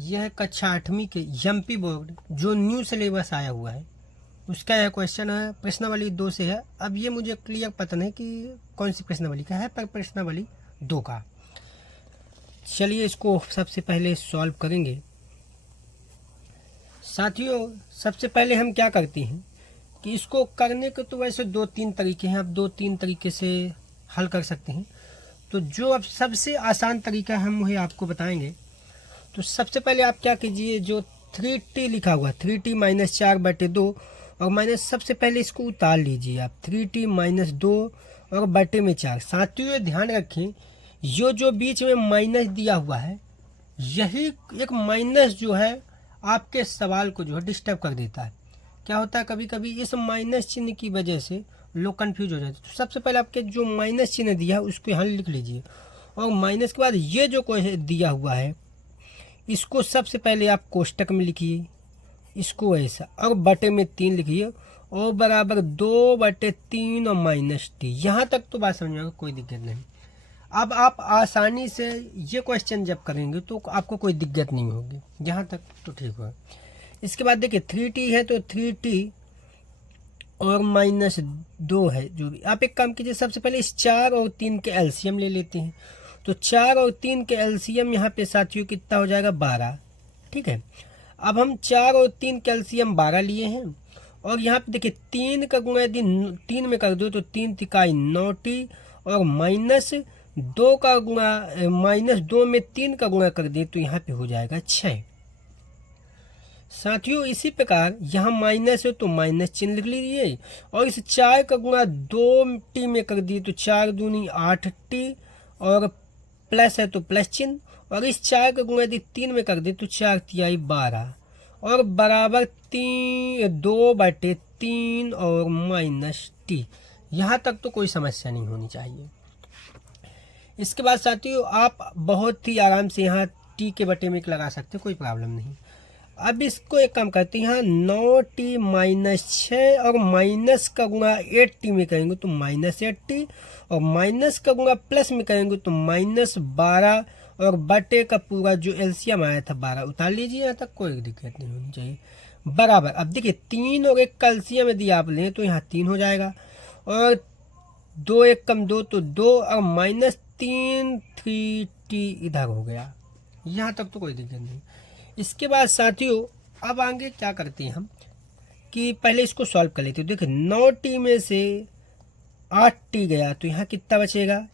यह है कक्षा 8वीं के एमपी बोर्ड जो न्यू सिलेबस आया हुआ है उसका यह क्वेश्चन है। प्रश्नावली 2 से है। अब ये मुझे क्लियर पता नहीं कि कौन सी प्रश्नावली का है, पर प्रश्नावली 2 का। चलिए इसको सबसे पहले सॉल्व करेंगे। साथियों, सबसे पहले हम क्या करते हैं कि इसको करने के तो वैसे 2-3 तरीके हैं। आप 2-3 तरीके से हल कर सकते हैं। तो जो अब सबसे आसान तरीका हम वही आपको बताएंगे। तो सबसे पहले आप क्या कीजिए, जो 3t लिखा हुआ है 3t - 4/2 और माइनस, सबसे पहले इसको उतार लीजिए आप 3t - 2 और बटे में 4। साथियों ध्यान रखें, जो बीच में माइनस दिया हुआ है यही एक माइनस जो है आपके सवाल को जो है डिस्टर्ब कर देता है। क्या होता है, कभी कभी इस माइनस चिन्ह की वजह से लोग कंफ्यूज हो जाते हैं। तो सबसे पहले आपके जो माइनस चिन्ह दिया है उसको यहाँ लिख लीजिए और माइनस के बाद ये जो कोई दिया हुआ है इसको सबसे पहले आप कोष्टक में लिखिए, इसको ऐसा, और बटे में 3 लिखिए और बराबर 2/3 और -t। यहाँ तक तो बात समझ में आएगा, कोई दिक्कत नहीं। अब आप आसानी से ये क्वेश्चन जब करेंगे तो आपको कोई दिक्कत नहीं होगी। यहाँ तक तो ठीक होगा। इसके बाद देखिए 3t है तो 3t और -2 है। जो भी आप एक काम कीजिए, सबसे पहले इस 4 और 3 के एलसीएम ले लेते हैं। तो 4 और 3 के एलसीएम यहाँ पे साथियों कितना हो जाएगा, 12। ठीक है, अब हम 4 और 3 के एलसीएम 12 लिए हैं और यहाँ पे देखिए 3 का गुणा यदि 3 में कर दो तो 3 तिकाई 9t और -2 का गुणा -2 में 3 का गुणा कर दे तो यहाँ पे हो जाएगा 6। साथियों इसी प्रकार यहाँ माइनस है तो माइनस चिन्ह लिख लीजिए और इस 4 का गुणा 2t में कर दिए तो 4 दूनी 8t और प्लस है तो प्लस चिन्ह, और इस 4 का गुणा यदि 3 में कर दे तो 4 तिहाई 12 और बराबर 2/3 और -t। यहाँ तक तो कोई समस्या नहीं होनी चाहिए। इसके बाद साथियों आप बहुत ही आराम से यहाँ t के बटे में लगा सकते हैं, कोई प्रॉब्लम नहीं। अब इसको एक काम करते हैं, यहाँ 9t - 6 और माइनस का गुणा 8t में करेंगे तो -8t और माइनस का गुणा प्लस में करेंगे तो -12 और बटे का पूरा जो एलसीएम आया था 12 उतार लीजिए। यहाँ तक कोई दिक्कत नहीं होनी चाहिए। बराबर, अब देखिए 3 और 1 का एलसीएम यदि आप लें तो यहाँ 3 हो जाएगा और 2 1 कम 2 तो 2 और -3 3t इधर हो गया। यहाँ तक तो कोई दिक्कत नहीं। इसके बाद साथियों अब आगे क्या करते हैं हम कि पहले इसको सॉल्व कर लेते हैं। देखिए 9t में से 8t गया तो यहाँ कितना बचेगा,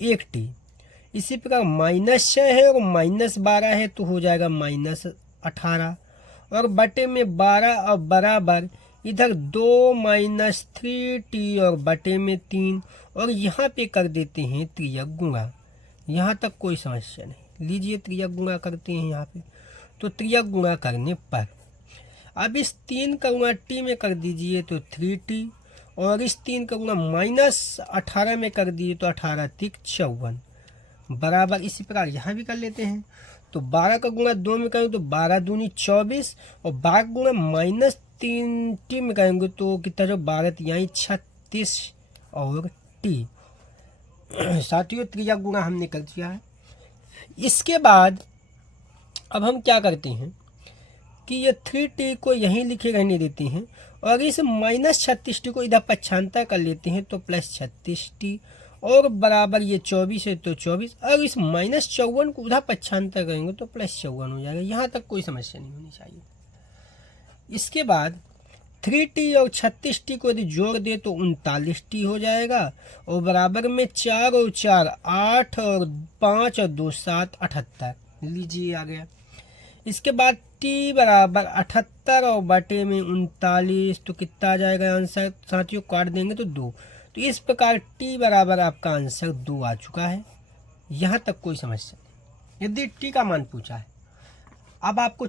1t। इसी प्रकार -6 है और -12 है तो हो जाएगा -18 और बटे में 12 और बराबर इधर 2 -3t और बटे में 3 और यहाँ पे कर देते हैं त्रियक गुणा। यहाँ तक कोई समस्या नहीं, लीजिए त्रियक गुणा करते हैं यहाँ पे। तो त्रियक गुणा करने पर अब इस 3 का गुणा t में कर दीजिए तो 3t और इस 3 का गुणा -18 में कर दिए तो 18 तिक 54 बराबर। इसी प्रकार यहाँ भी कर लेते हैं। तो 12 का गुणा 2 में करेंगे तो 12 दूनी 24 और 12 का गुणा -3t में करेंगे तो कितना जो 12 यहाँ 36 और t। साथियों त्रियक गुणा हमने कर दिया है। इसके बाद अब हम क्या करते हैं कि ये 3t को यहीं लिखे रहने देते हैं और इस -36t को इधर पक्षांतर कर लेते हैं तो +36t और बराबर ये 24 है तो 24 और इस -54 को उधर पक्षांतर करेंगे तो +54 हो जाएगा। यहाँ तक कोई समस्या नहीं होनी चाहिए। इसके बाद 3t और 36t को यदि जोड़ दे तो 39t हो जाएगा और बराबर में 4 और 4 8 और 5 और 2 7 78। लीजिए आ गया। इसके बाद t बराबर 78 और बटे में 39 तो कितना आ जाएगा आंसर साथियों, काट देंगे तो 2। तो इस प्रकार t बराबर आपका आंसर 2 आ चुका है। यहाँ तक कोई समस्या नहीं। यदि t का मान पूछा है, अब आपको